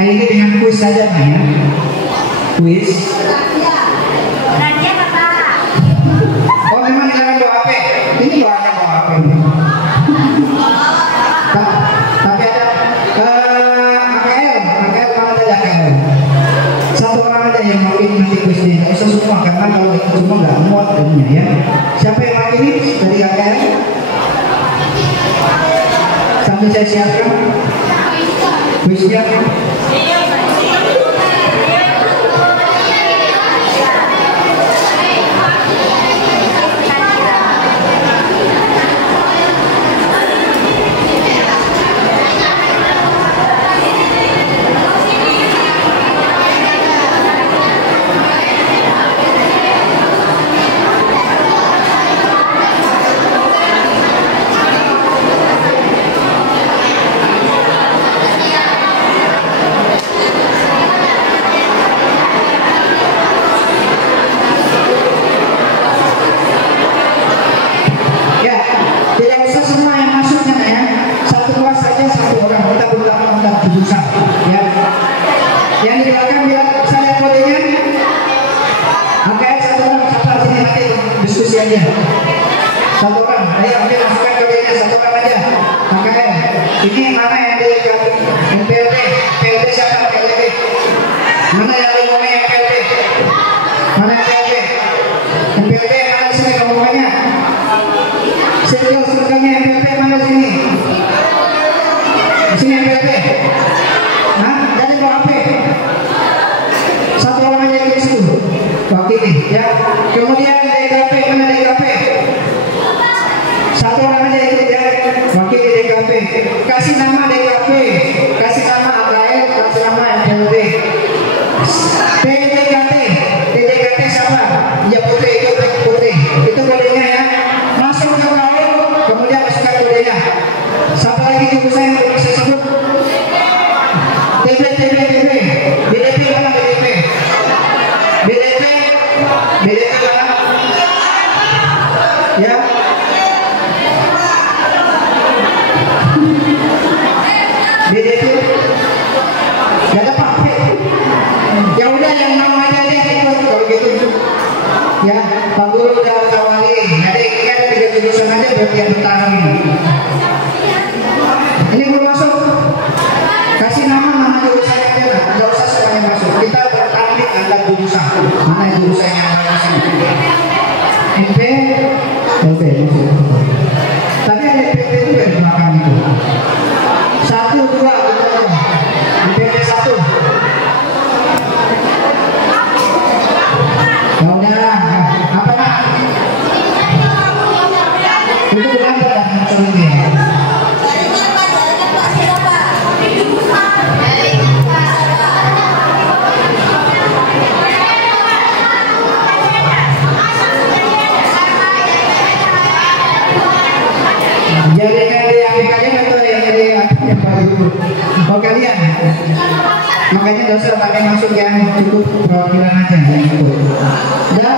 akhiri dengan kuis saja Pak ya. Kuis. Oh memang jangan bawa HP. Ini bawa HP. Tapi ada AKL mana saja AKL. Satu orang aja yang makin nanti kuisnya. Nggak usah semua karena kalau itu semua nggak muat jadinya ya. Siapa yang makin dari AKL? Sambil saya siapkan kuisnya. Satu orang, ayo ambil masukkan kodenya satu orang aja. Makanya ini mana yang di NPLB? PLB siapa? PLB. Mana yang di ngomongnya PLB? Mana PLB? NPLB mana di sini ngomongnya? Serius surganya NPLB mana di sini? Di sini NPLB. Nah, dari bawa HP. Satu orang aja di situ. Wakili ya. Kemudian DKP mana DKP? Satu orang aja itu ya, wakil DKP. Kasih nama DKP, kasih nama AKL, kasih nama NPLB. TDKT siapa? Ya Putri, itu Putri. Itu kodenya ya. Masuk ke kau, kemudian masukkan kodenya. Siapa lagi itu saya sebut? BDP mana BDP? BDP mana? Ya. BDP gak ada pakai. Ya udah yang namanya deh ikut kalau gitu. Ya, Pak Guru udah tawarin. Jadi kita ada 3 jurusan aja berarti yang bertahan ini. Ini belum masuk. Kasih nama jurusan aja lah. Gak usah semuanya masuk. Kita bertanding antar jurusan. Mana jurusan yang masuk? MP, masuk. Tadi ada PP juga di belakang itu. 1, 2, gitu aja. PP 1. Ya udah, apa nak? Itu bukan pada ini. Jadi yang kalian atau yang baru? Oh kalian. Makanya dosa pakai masuk yang cukup perwakilan aja yang ikut. Dan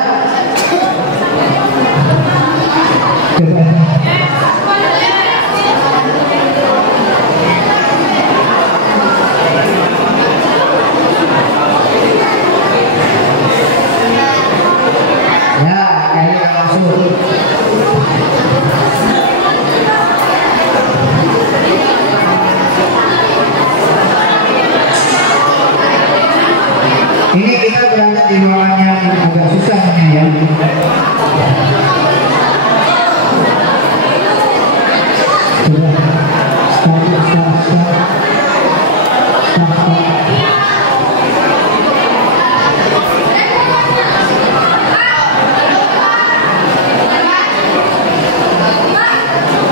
coba. Ya, kalian masuk. Ini kita berada di ruangan yang agak susah ya.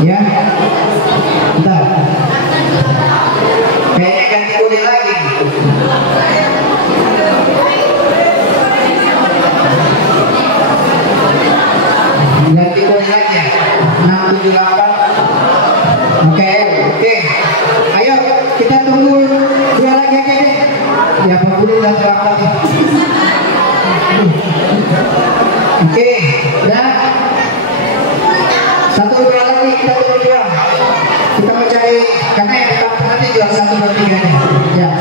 Ya, bentar. Kayaknya ganti kode lagi. Ganti kode lagi ya. 678. Oke. Ayo kita tunggu 2 lagi aja deh. Ya 40 udah terlambat. Oke, udah. 1, 2 lagi kita tunggu 2. Kita mau cari karena yang pertama nanti jual 1, 2, 3 nya. Ya.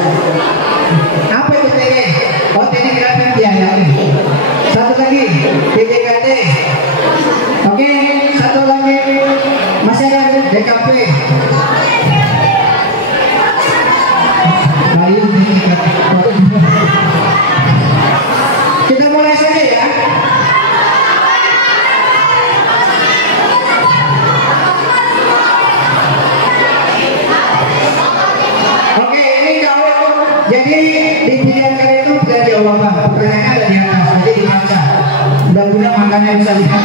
yang bisa lihat.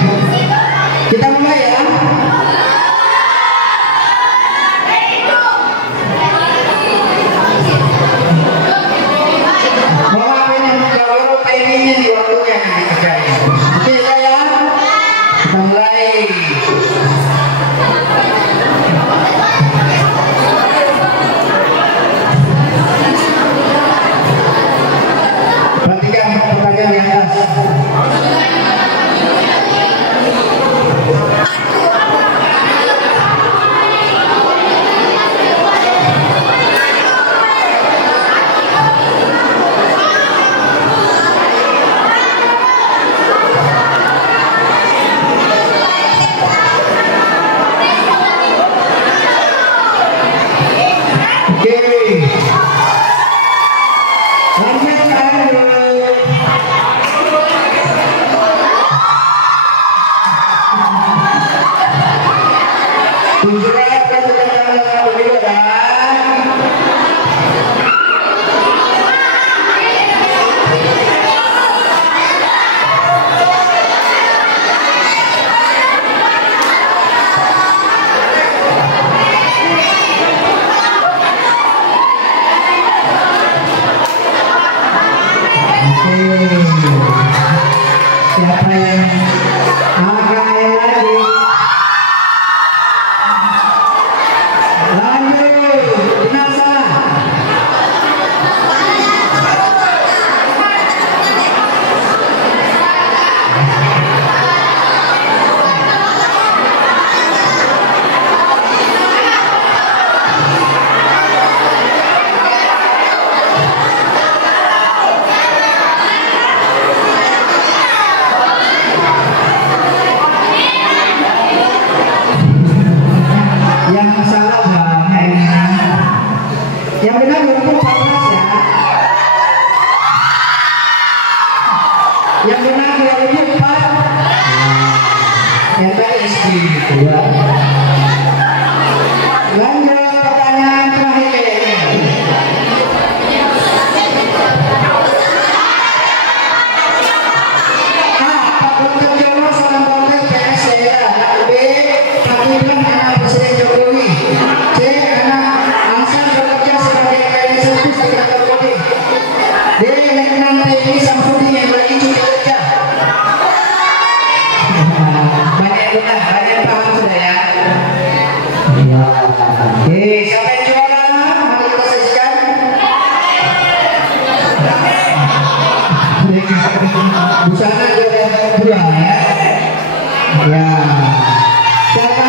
Kita mulai ya. Ini di waktunya dikerjain. Oke ya, kita mulai. Perhatikan pertanyaan di atas. Siapa yang agak lagi? Lanjut, jenazah. Yang salah banyak ini. Yang benar 2014 ya. Yang benar 2004. Yang tadi SD gitu ya. Lanjut pertanyaan terakhir. A. Pak Guntur Jono seorang wakil PS daerah. B. Pak Gibran anak Presiden Jokowi. C. Anak Hasan bekerja sebagai karyawan servis di kantor Kodim. D. Letnan TNI Samsudin yang lagi cuti kerja. Banyak benar, banyak paham sudah ya. Ya. Oke, siapa yang juara? Mari kita saksikan. Busana juara kedua ya. Ya. Siapa?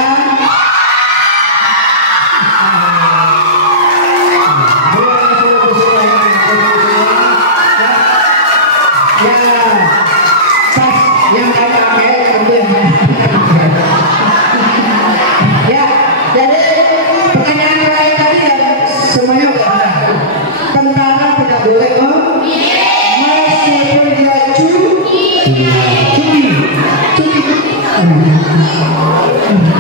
Yang saya pakai ya, jadi pertanyaan terakhir tadi ya semuanya udah benar. Tentara tidak boleh meskipun dia cuti.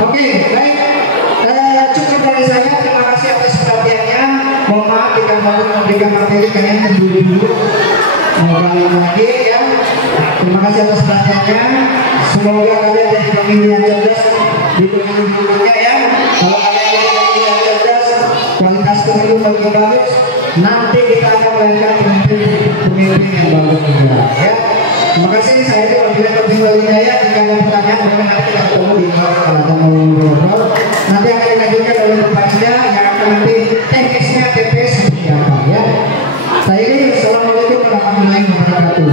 Oke, baik. Cukup dari saya. Terima kasih atas perhatiannya. Mohon maaf jika mau memberikan materi kalian dulu. Mau lagi ya. Terima kasih atas perhatiannya. Semoga kalian jadi pemilih yang cerdas di pemilu berikutnya ya. Kalau kalian jadi pemilih yang cerdas, kualitas pemilu makin bagus. Nanti kita akan melahirkan pemimpin yang bagus juga ya. Terima kasih. Saya itu Wabillahi Taufiq wal Hidayah. Jika ada pertanyaan, boleh nanti kita ketemu di bawah kalau ada mau ngobrol. Nanti akan dilanjutkan oleh Bupatinya yang akan nanti teknisnya TPS seperti apa ya. Saya ini Assalamualaikum warahmatullahi wabarakatuh.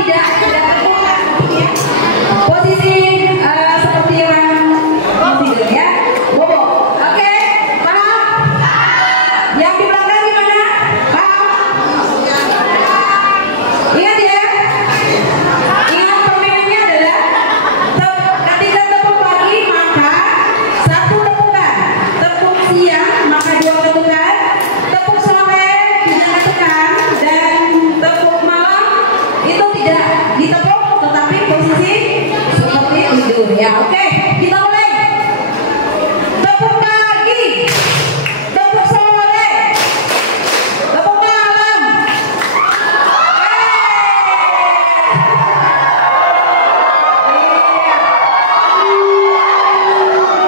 tidak terbuka ya. Posisi seperti yang tidur ya. Bobo. Oke, paham? Yang di belakang gimana? Paham? Ingat ya. Ingat permainannya adalah ketika tepuk pagi maka 1 tepukan, tepuk siang maka 2 ketukan, tepuk sore 3 ketukan, dan tepuk malam itu tidak ditepuk tetapi posisi seperti tidur ya. Oke, kita mulai. Tepuk pagi, tepuk sore, tepuk malam.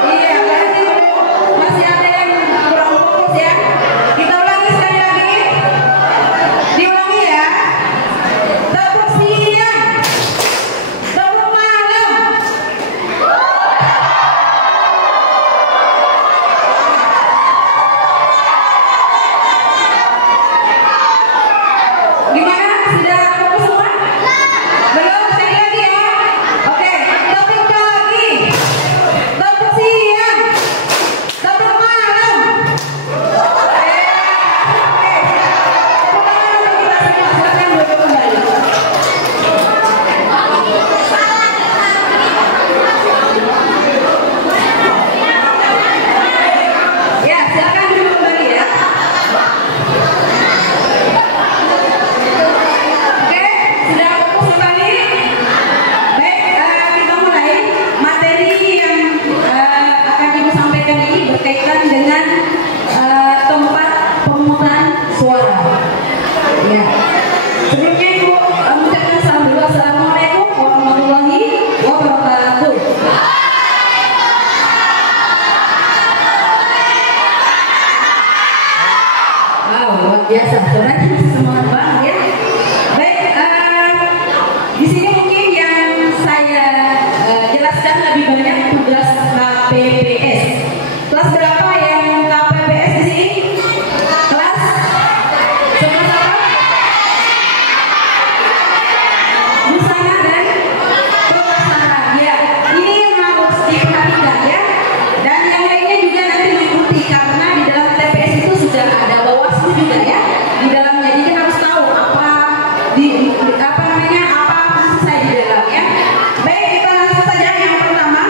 Iya, berarti masih ada yang kurang fokus ya. Kita ulangi sekali lagi. Diulangi ya. Tepuk siang, tepuk malam. Gimana? Sudah fokus semua? Belum? Sekali lagi ya. Oke, tepuk pagi, tepuk siang, tepuk malam. Oke. Tepuk tangan untuk kita semua. Silakan duduk kembali. Ya, silakan duduk kembali ya. Oke, sudah fokus kembali. Baik, kita mulai. Materi yang akan Ibu sampaikan ini berkaitan dengan tempat pemungutan suara. Ya. Sebelumnya Ibu mengucapkan salam dulu. Assalamualaikum warahmatullahi wabarakatuh. Wow, luar biasa. Suaranya masih semangat banget ya. Baik, di sini mungkin yang saya jelaskan lebih banyak tugas KPPS. Kelas berapa yang KPPS di sini? Kelas 11 apa? Busana dan pelaksana. Ya, ini yang harus diperhatikan ya. Dan yang lainnya juga nanti mengikuti karena di dalam TPS itu sudah ada Bawaslu juga ya di dalamnya. Jadi harus tahu apa fungsi saya di dalamnya. Baik, kita langsung saja yang pertama.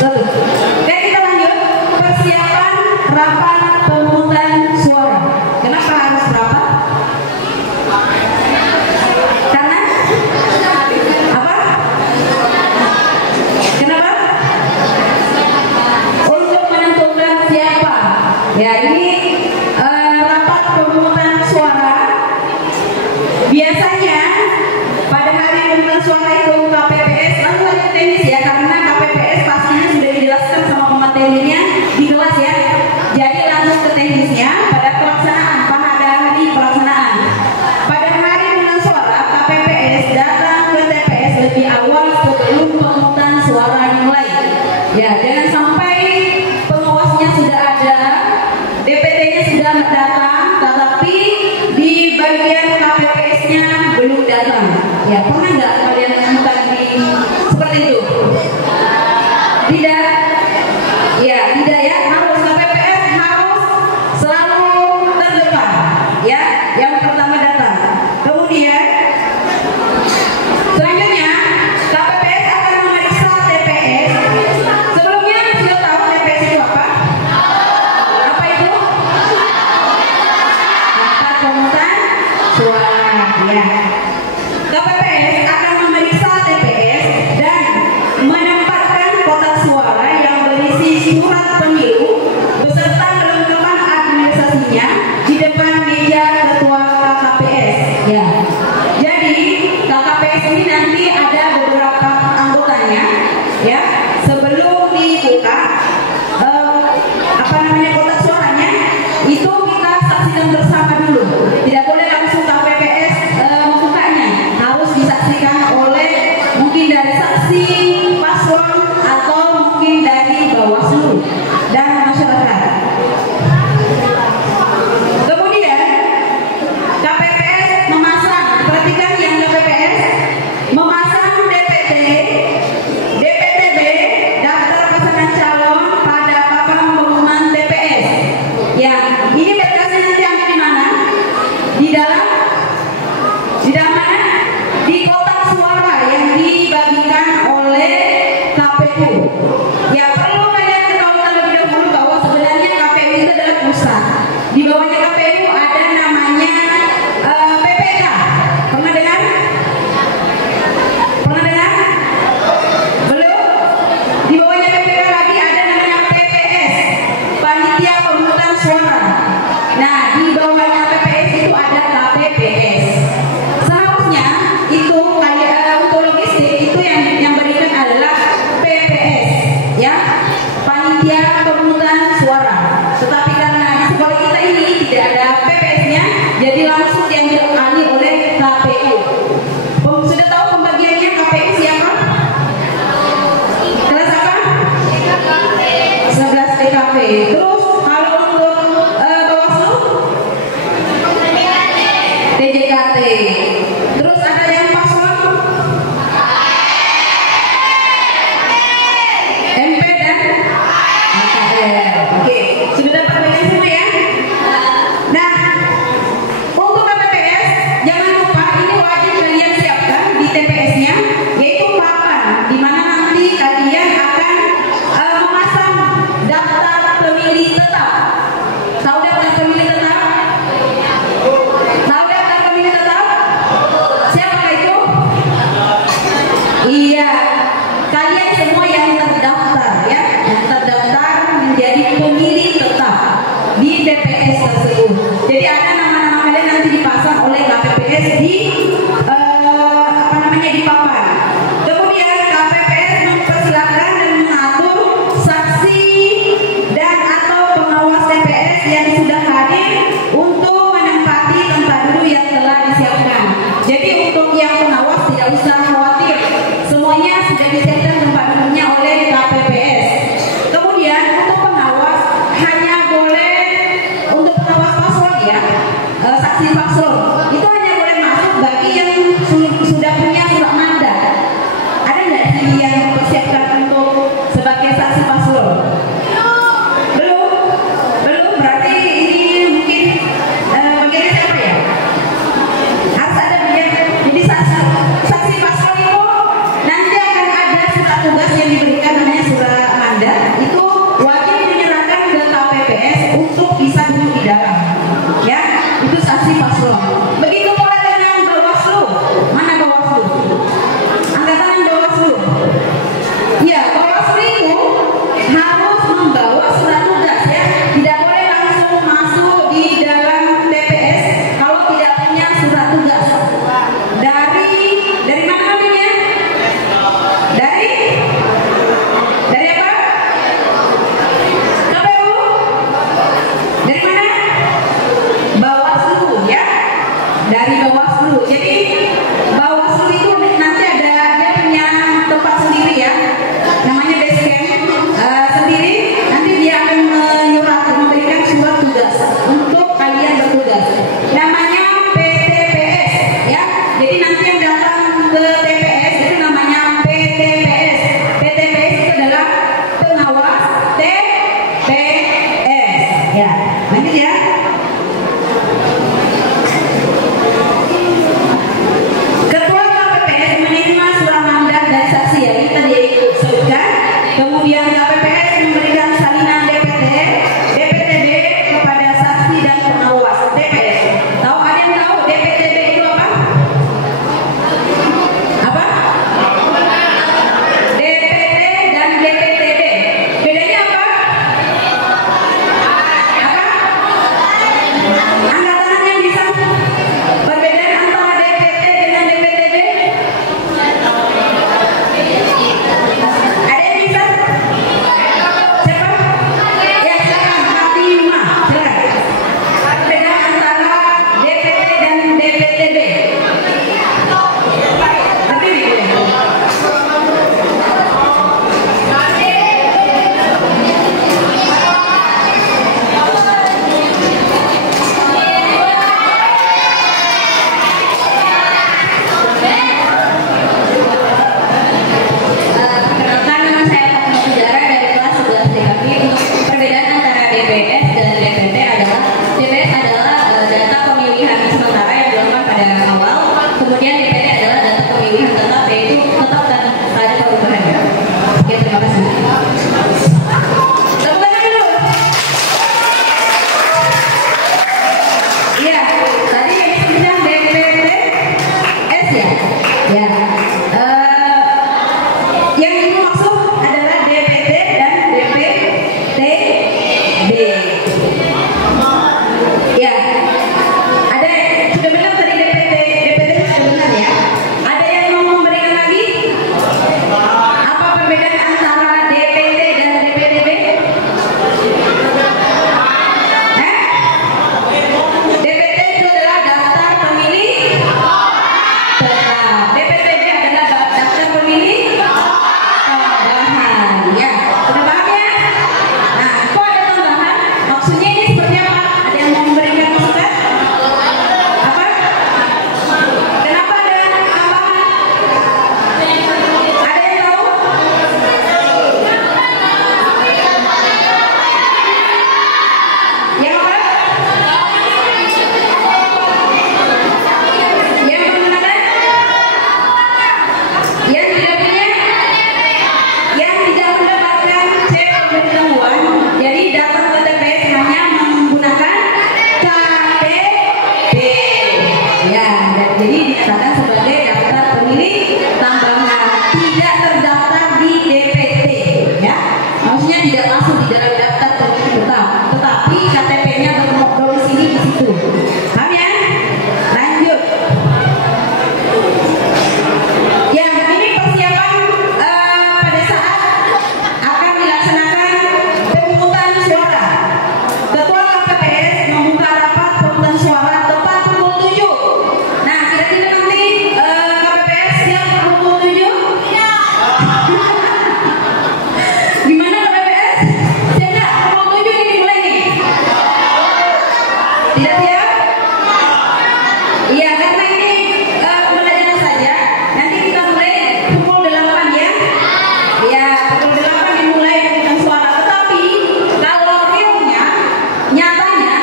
Oke, kita lanjut. Persiapan rapat pemungutan suara. Kenapa harus rapat? Karena apa? Kenapa? Untuk menentukan siapa. Ya, ini rapat pemungutan suara. Biasanya pada hari pemungutan suara itu KPPS langsung lanjut teknis ya, karena KPPS pastinya sudah dijelaskan sama pematerinya di kelas ya. Jadi langsung ke teknisnya pada pelaksanaan, pada hari pelaksanaan. Pada hari pemungutan suara KPPS datang ke TPS lebih awal sebelum pemungutan suara dimulai. Ya, jangan sampai pengawasnya sudah ada, DPT-nya sudah datang, tetapi di bagian KPPS-nya belum KPU. Sudah tahu pembagiannya KPU siapa? Kelas apa? 11 TKP. Terus kalau untuk Bawaslu? TJKT. Terus ada yang paslon? MP dan AKL. Oke, sudah dapat bagian semua ya? Nah, untuk KPPS jangan lupa ini wajib kalian siapkan di TPS-nya, yaitu papan di mana nanti kalian akan memasang daftar pemilih tetap. Tahu daftar pemilih tetap? Tahu daftar pemilih tetap? Siapa itu? Iya, kalian semua yang terdaftar ya, yang terdaftar menjadi pemilih tetap di TPS tersebut. Jadi ada nama-nama kalian nanti dipasang oleh KPPS di di papan. Kemudian KPPS mempersilahkan dan mengatur saksi dan atau pengawas TPS yang sudah hadir untuk menempati tempat duduk yang telah disiapkan. Jadi untuk yang pengawas tidak usah khawatir, semuanya sudah disiapkan tempat duduknya oleh KPPS. Kemudian untuk pengawas hanya boleh untuk pengawas paslon ya, saksi paslon itu hanya boleh masuk bagi yang sudah punya surat mandat. Ada nggak sih yang mempersiapkan untuk sebagai saksi paslon? Belum. Berarti ini mungkin bagiannya siapa ya? Harus ada bagian. Jadi saksi paslon itu nanti akan ada surat tugas yang diberikan namanya surat mandat. Itu wajib menyerahkan ke KPPS untuk bisa duduk di dalam. Ya, itu saksi paslon. Begitu pula dengan Bawaslu. Mana Bawaslu? Angkat tangan Bawaslu. Ya, Bawaslu itu harus membawa surat tugas ya. Tidak boleh langsung masuk di dalam TPS kalau tidak punya surat tugas. Dari mana ambilnya? Dari apa? KPU? Dari mana? Bawaslu ya. Dari Bawaslu. Jadi Bawaslu itu nanti ada dia punya tempat sendiri ya. Namanya base camp sendiri. Nanti dia akan memberikan surat tugas untuk kalian bertugas. Namanya PTPS ya. Jadi nanti yang datang ke TPS itu namanya PTPS. PTPS itu adalah pengawas TPS ya. Lanjut ya. Ketua KPPS menerima surat mandat dari saksi ya, ini tadi sebutkan. Kemudian KPPS memberikan salinan DPTB kepada saksi dan pengawas TPS. Tahu, ada yang tahu DPTB itu apa? Apa? DPT dan DPTB. Bedanya apa? Apa? Angkat tangan yang bisa. Perbedaan antara DPT dengan DPTB? Ada yang bisa? Siapa? Ya, silakan. Fatima, silakan. Perbedaan antara DPT dan DPTB. Berdiri boleh. Perkenalkan, nama saya Fatima Sujara dari kelas 11 TKP. Untuk perbedaan antara DPS dan DPT adalah DPS adalah data pemilihan sementara yang dilakukan pada awal. Kemudian DPT adalah data pemilihan tetap, yaitu tetap dan tak ada perubahan. Oke, terima kasih. Tepuk tangan dulu. Iya, tadi yang DPTS ya. Ya. Yang ini maksud adalah DPT dan DPTB. Ya, ada sudah benar tadi DPT sudah benar ya. Ada yang mau memberikan lagi? Apa perbedaan antara DPT dan DPTB? DPT itu adalah daftar pemilih dinyatakan sebagai daftar pemilih tambahan, tidak terdaftar di DPT, ya. Maksudnya tidak masuk di dalam daftar pemilih tetap, tetapi KTP-nya berdomisili di situ. Paham ya? Lanjut. Ya, ini persiapan pada saat akan dilaksanakan pemungutan suara. Ketua KPPS membuka rapat pemungutan suara tepat pukul 7. Nah, kira-kira nanti KPPS siap pukul 7? Iya. Gimana KPPS? Siap nggak? Pukul 7 ini dimulai nih. Tidak siap? Iya, karena ini pembelajaran saja. Nanti kita mulai pukul 8 ya. Ya, pukul 8 dimulai pemungutan suara. Tetapi kalau realnya, nyatanya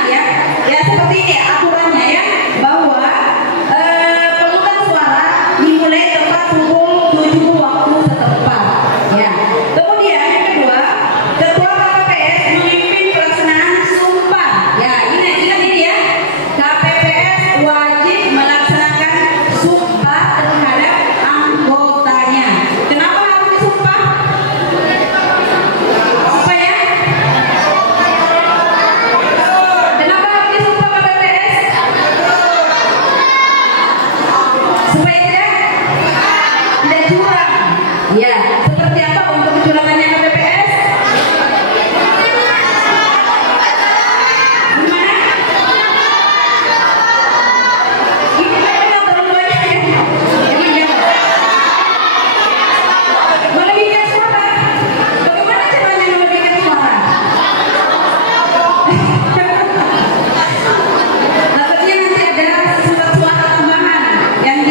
ya seperti ini aturannya ya, bahwa pemungutan suara dimulai tepat pukul 7 waktu setempat. Ya. Kemudian yang kedua, Ketua KPPS memimpin pelaksanaan sumpah. Ya, ingat ini ya. KPPS wajib melaksanakan sumpah terhadap anggotanya. Kenapa harus disumpah? Supaya kenapa harus disumpah KPPS? Supaya tidak curang. Ya, seperti apa untuk kecurangannya KPPS? Gimana? Ini memang terlalu banyak ya. Emang jangan. Melebihkan suara. Bagaimana caranya melebihkan suara? Takutnya nanti ada surat suara tambahan yang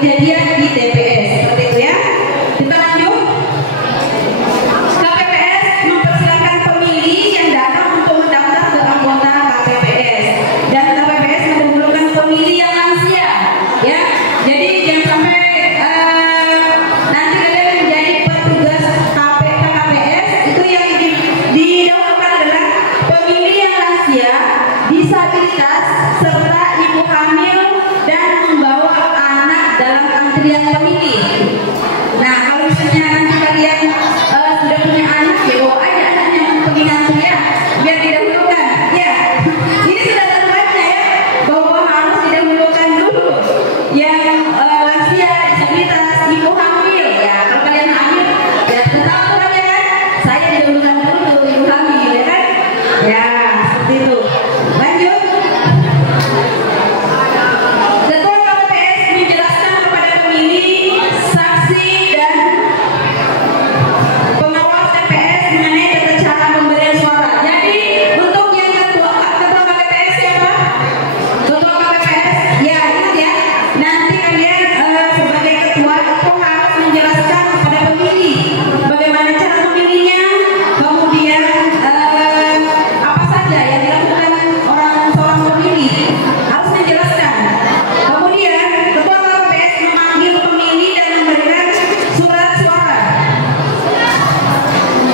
kejadian di TPS. Seperti itu ya. Kita lanjut. KPPS mempersilahkan pemilih yang datang untuk mendaftar ke anggota KPPS, dan KPPS mendahulukan pemilih yang lansia ya. Jadi jangan sampai nanti kalian menjadi petugas KPPS itu yang didahulukan adalah pemilih yang lansia, disabilitas, serta ibu hamil dan membawa anak dalam antrian pemilih. Nah, kalau misalnya nanti kalian sudah punya anak, ya bawa aja anaknya untuk antrian biar didahulukan. Ya, ini sudah aturannya ya, bahwa harus didahulukan dulu yang lansia, disabilitas, ibu hamil. Ya, kalau kalian hamil, ya tetap aturannya kan, saya didahulukan dulu ibu hamil, ya kan? Ya, seperti itu. Lanjut. Ketua KPPS menjelaskan kepada pemilih, saksi, dan pengawas TPS mengenai tata cara pemberian suara. Jadi untuk yang ketua KPPS siapa? Ketua KPPS, ya ingat ya. Nanti kalian sebagai ketua itu harus menjelaskan kepada pemilih bagaimana cara memilihnya, kemudian apa saja yang dilakukan seorang pemilih, harus menjelaskan. Kemudian ketua KPPS memanggil pemilih dan memberikan surat suara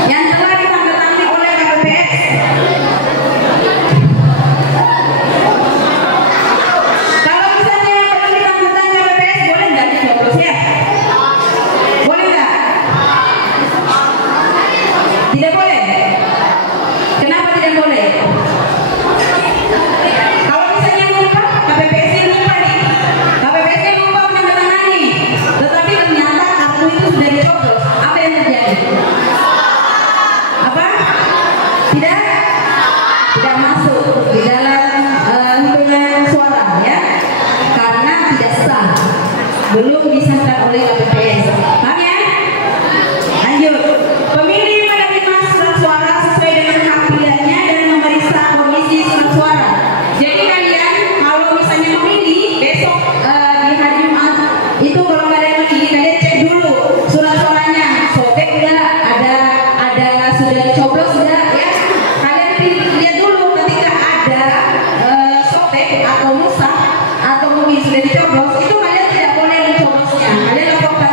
yang telah ditandatangani oleh KPPS. Kalau misalnya pemilih tanggungan KPPS, boleh nggak dicoblos ya? Boleh nggak? Tidak boleh. Kenapa tidak boleh? Kalau misalnya lupa, KPPS-nya lupa nih. KPPS-nya lupa menandatangani, tetapi ternyata kartu itu sudah dicoblos. Apa yang terjadi? Apa? Tidak masuk di dalam hitungan suara ya, karena tidak sah, belum disahkan oleh KPPS. Paham ya? Lanjut. Pemilih menerima surat suara sesuai dengan hak pilihannya dan memeriksa kondisi surat suara. Jadi kalian kalau misalnya memilih besok di hari Jumat itu, kalau kalian memilih, kalian cek dulu surat suaranya sobek enggak, ada sudah dicoblos enggak ya. Kalian lihat dulu, ketika ada sobek atau rusak atau mungkin sudah dicoblos, itu kalian tidak boleh mencoblosnya. Kalian laporkan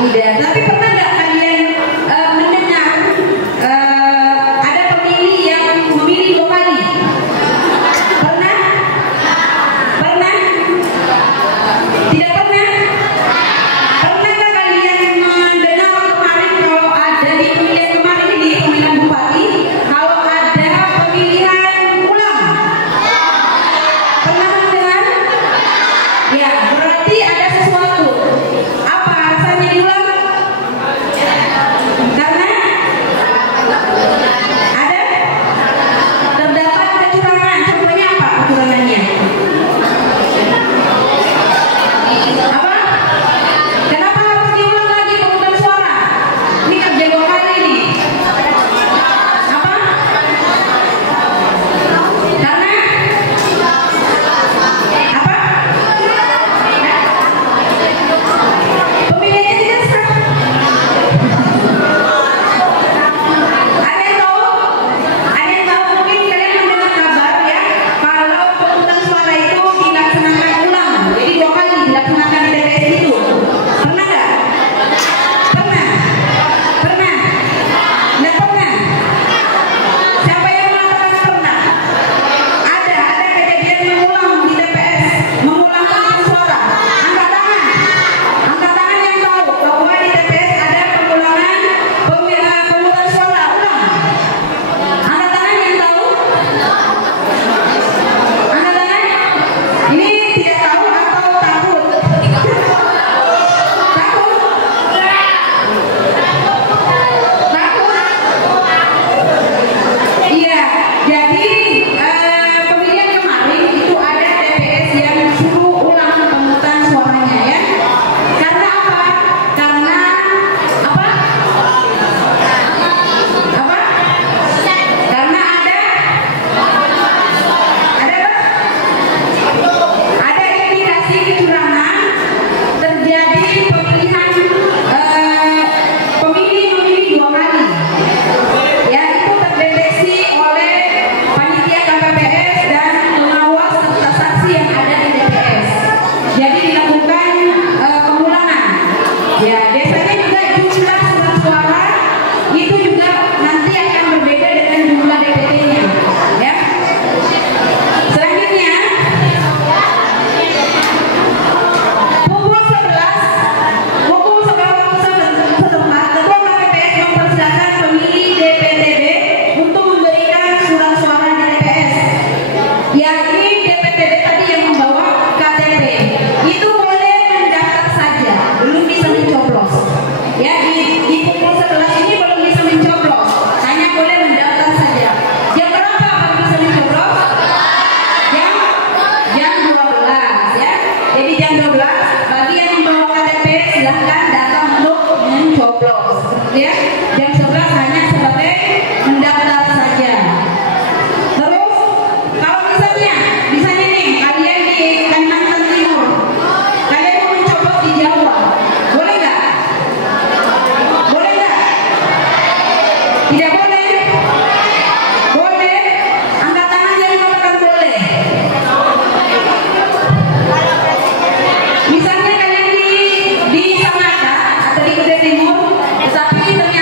Tidak. Tapi pernah nggak kalian mendengar ada pemilih yang memilih 2 kali? Pernah? Pernah? Tidak pernah? Pernahkah kalian mendengar kemarin kalau ada di pemilihan kemarin di pemilihan bupati, kalau ada pemilihan ulang? Pernah mendengar? Ya, berarti ada sesuatu. Apa rasanya diulang? Karena ada terdapat kecurangan. Contohnya apa kecurangannya? Apa? Kenapa harus diulang lagi pemungutan suara? Ini kerja 2 kali nih. Apa? Karena apa? Pemilihannya tidak sah. Ada yang tahu? Ada yang tahu? Mungkin kalian mendengar kabar ya, kalau pemungutan suara itu dilaksanakan ulang, jadi 2 kali dilaksanakan di TPS itu. Pernah nggak? Pernah? Pernah? Nggak pernah? Siapa yang mengatakan pernah? Ada kejadian mengulang di TPS, mengulang pemungutan suara. Angkat tangan. Angkat tangan yang tahu bahwa di TPS ada pengulangan pemungutan suara ulang. Angkat tangan yang tahu. Angkat tangan. Ini tidak tahu atau takut? Takut? Takut? Iya. Jadi pemilihan kemarin itu ada TPS yang suruh ulang pemungutan suaranya ya. Karena apa? Karena apa? Apa? Karena ada indikasi kecurangan terjadi pemilihan pemilih memilih 2 kali. Ya, itu terdeteksi oleh panitia KPPS dan pengawas serta saksi yang ada di TPS. Jadi dilakukan pengulangan. Ya, biasanya juga jumlah surat suara itu juga nanti akan berbeda dengan jumlah DPT-nya. Ya. Selanjutnya, pukul 11 setempat, Ketua KPPS mempersilakan pemilih DPTB untuk memberikan surat suara di TPS. Ya, ini DPTB tadi yang membawa KTP. Itu boleh mendaftar saja, belum bisa mencoblos. Ya, di pukul 11 ini belum bisa mencoblos, hanya boleh mendaftar saja. Jam berapa baru bisa mencoblos? Jam 12 ya. Jadi jam 12 bagi yang membawa KTP silahkan datang untuk mencoblos. Ya, jam 11 hanya sebagai mendaftar saja. Terus kalau misalnya nih kalian di Kalimantan Timur, kalian mau mencoblos di Jawa, boleh nggak? Boleh nggak? Tidak boleh? Boleh? Angkat tangan yang mengatakan boleh. Misalnya kalian di Sangatta atau di Kutai Timur, tetapi ternyata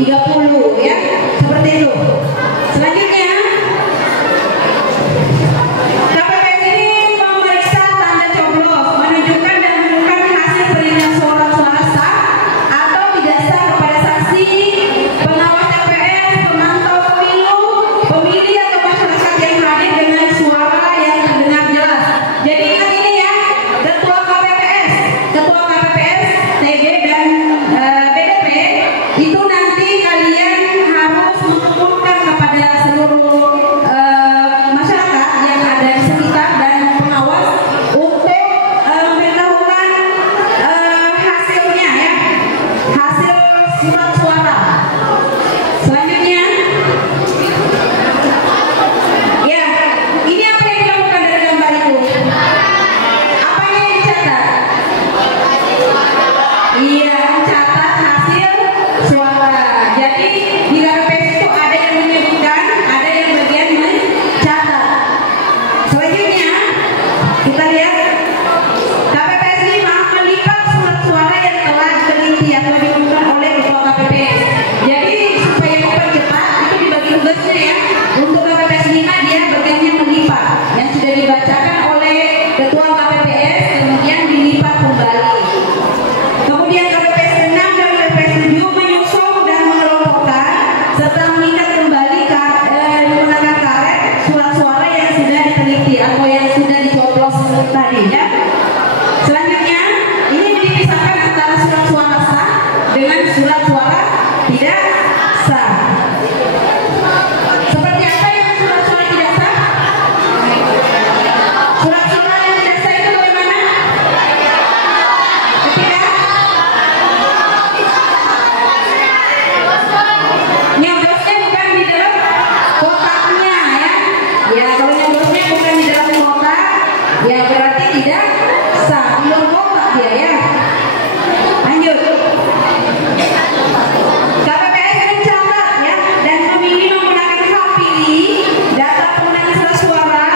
30 ya. Seperti itu. Selanjutnya KPPS ini memeriksa tanda coblos, menunjukkan dan mengumumkan hasil perolehan suara-suara sah atau tidak sah kepada saksi, pengawas TPS, pemantau pemilu, pemilih atau masyarakat yang hadir dengan suara yang terdengar jelas. Jadi ingat ini ya, ketua KPPS, TG dan BDP itu nanti kalian harus mengumumkan kepada seluruh masyarakat yang ada di sekitar dan pengawas untuk memberitahukan hasilnya ya, hasil surat suara. Selanjutnya, ya, ini apa yang dilakukan dari gambar itu? Apa yang dicatat? Iya, mencatat hasil suara. Jadi di KPPS itu ada yang menyebutkan, ada yang bagian mencatat. Selanjutnya kita lihat KPPS 5 melipat surat suara yang telah diteliti atau diumumkan oleh ketua KPPS. Jadi supaya mempercepat itu dibagi tugasnya ya. Untuk KPPS 5 dia bagiannya melipat yang sudah dibacakan oleh ketua KPPS kemudian dilipat kembali. Kemudian KPPS 6 dan KPPS 7 menyusun dan mengelompokkan serta mengikat kembali menggunakan karet surat suara yang sudah diteliti atau yang sudah dicoblos tadi ya. Selanjutnya ini dipisahkan antara surat suara sah dengan surat suara tidak sah. Seperti apa yang surat suara tidak sah? Surat suara yang tidak sah itu bagaimana? Ketika nyoblosnya bukan di dalam kotaknya ya. Ya kalau nyoblosnya bukan di dalam kotak, ya berarti tidak sah. Di luar kotak dia ya. Lanjut. KPPS mencatat ya dan memilih menggunakan hak pilih, data pengundangan surat suara,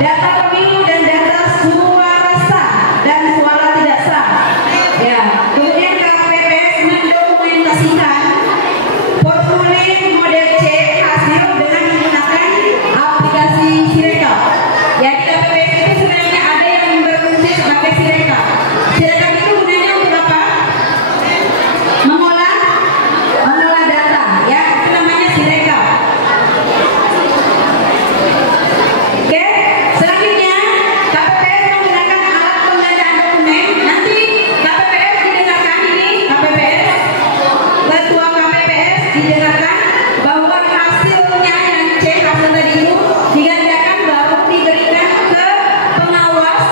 data pemilu dan data suara sah dan suara tidak sah. Ya, kemudian KPPS mendokumentasikan formulir model C hasil dengan menggunakan aplikasi Sirekap. Jadi KPPS itu sebenarnya ada yang berfungsi sebagai Sirekap. Sirekap itu gunanya untuk apa? Mengolah data, ya itu namanya Sirekap. Oke, selanjutnya KPPS menggunakan alat penggandaan dokumen. Nanti KPPS didengarkan ini, ketua KPPS didengarkan bahwa hasilnya yang C hasil tadi itu digandakan baru diberikan ke pengawas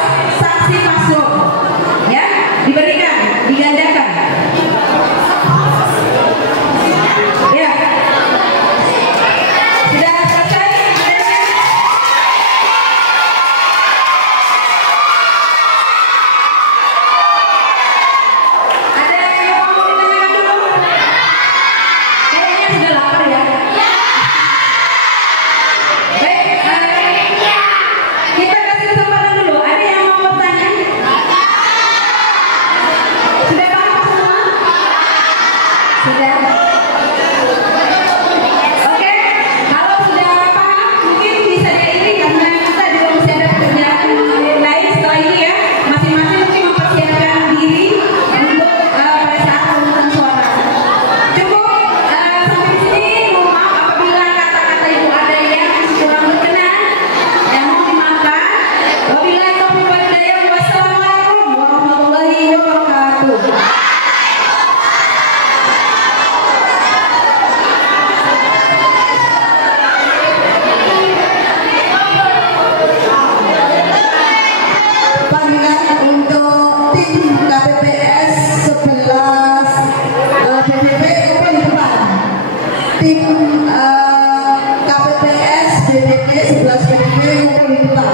saksi paslon, ya diberikan, digandakan. Ya, sudah selesai. Ada yang mau ditanyakan dulu? Kayaknya sudah lapar ya. Baik, kita kasih kesempatan dulu. Ada yang mau bertanya? Sudah paham semua? Sudah. Oke, kalau sudah paham mungkin bisa diakhiri karena kita juga masih ada pekerjaan lain setelah ini ya. Masing-masing mungkin mempersiapkan diri untuk pada saat pemungutan suara. Cukup sampai di sini. Mohon maaf apabila kata-kata ibu ada yang kurang berkenan, yang mau dimaafkan. Wabillahi taufiq wal hidayah. Wassalamualaikum warahmatullahi wabarakatuh. Panggilan untuk tim KPPS 11 BDP open depan. Tim KPPS BDP 11 BDP open depan.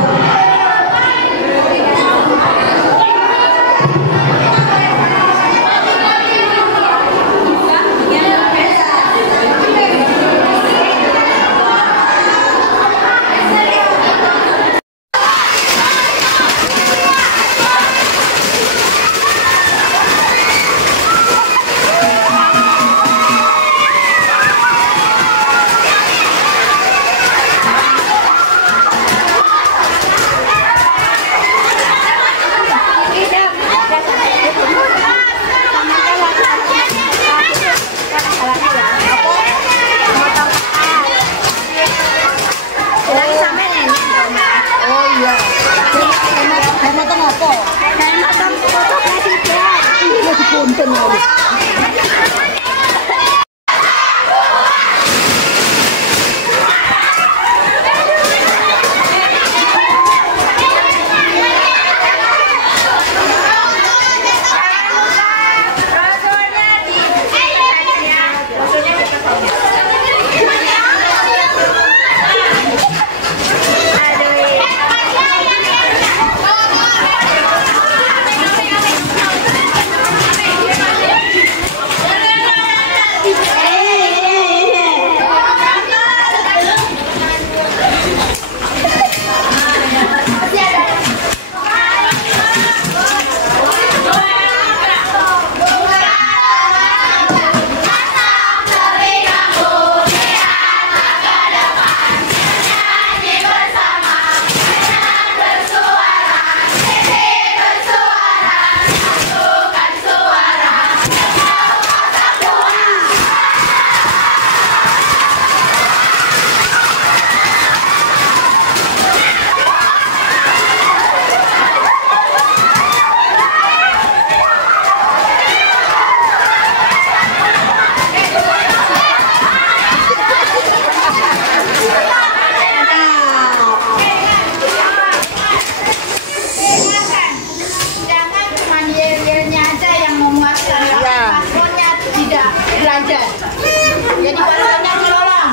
Jadi warganya dilarang.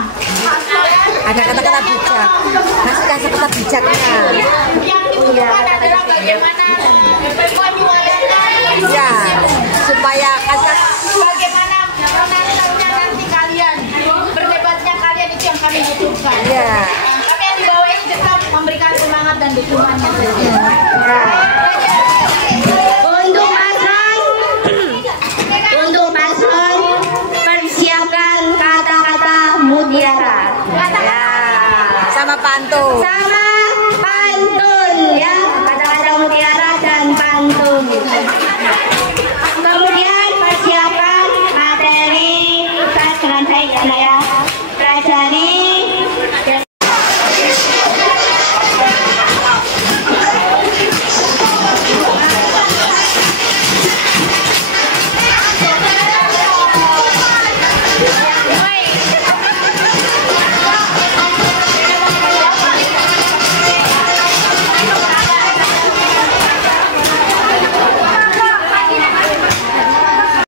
Ada kata-kata bijak. Kasih kata-kata bijaknya. Yang dibutuhkan adalah bagaimana menyuarakan. Ya, supaya kasih Bagaimana menantangnya nanti kalian, berdebatnya kalian itu yang kami butuhkan. ya. Tapi yang di bawah ini tetap memberikan semangat dan dukungannya. Untuk paslon persiapkan kata-kata mutiara. Ya, sama pantun. Sama pantun ya, kata-kata mutiara dan pantun. Kemudian persiapkan materi tes dengan baik ya.